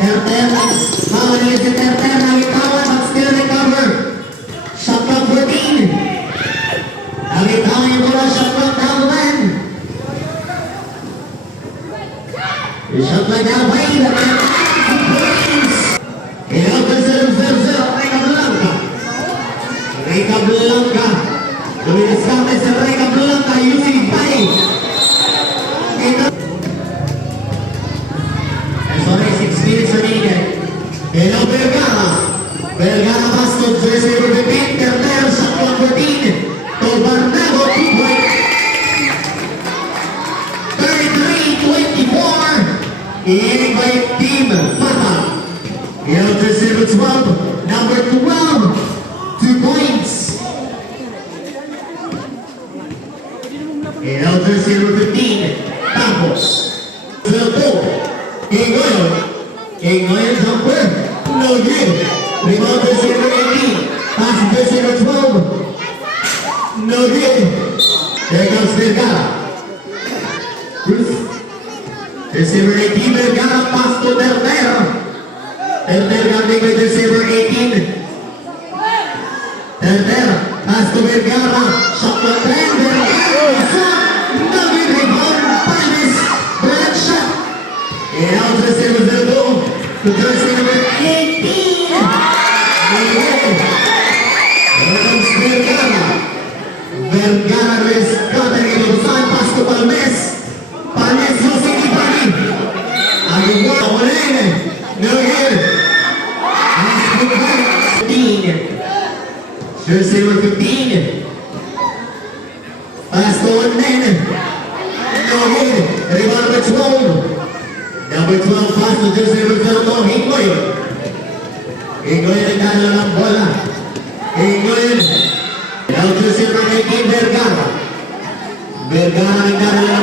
Terter, Mahal si Terter, nagitawan, but still recover. Shot clock 14. Nagitawan yung bola, shot clock down 1. Shot clock down 5. Ilaban sa 0-0, Reka Blanca. Luminis kami sa Reka Blanca, using 5. Sorry, 6 minutes remaining. Hello, Vergara. Vergara pass to jersey number 15. Terter, shot clock 14. To Barnago, 2 point. 33-24. Iinig by Team Pata. Hello, jersey number 12. Number 12. 2 points. Hello, jersey number 15. Campos. 12. Ingoyan jumper, no good. Rebound to number 18. Pass to number 12. No good. There comes Vergara. Receiver 18, Vergara, pass to Terter. Terter coming with receiver 18. Terter, pass to Vergara. Shot to Terter. No good rebound. Panis. Black shot. And out to receiver 02. To jersey number 18. There comes Vergara. Vergara is cutting it inside. Pass to Palmes. Palmes using the body. Again, no good. Pass to 15. Jersey number 15. Pass to 1-9. No good. Rebound number 12. Number 12 pass to jersey number 02, Hingoy. Hingoy nagdala ng bola. Hingoy. Now jersey number 19, Vergara. Vergara nagdala ng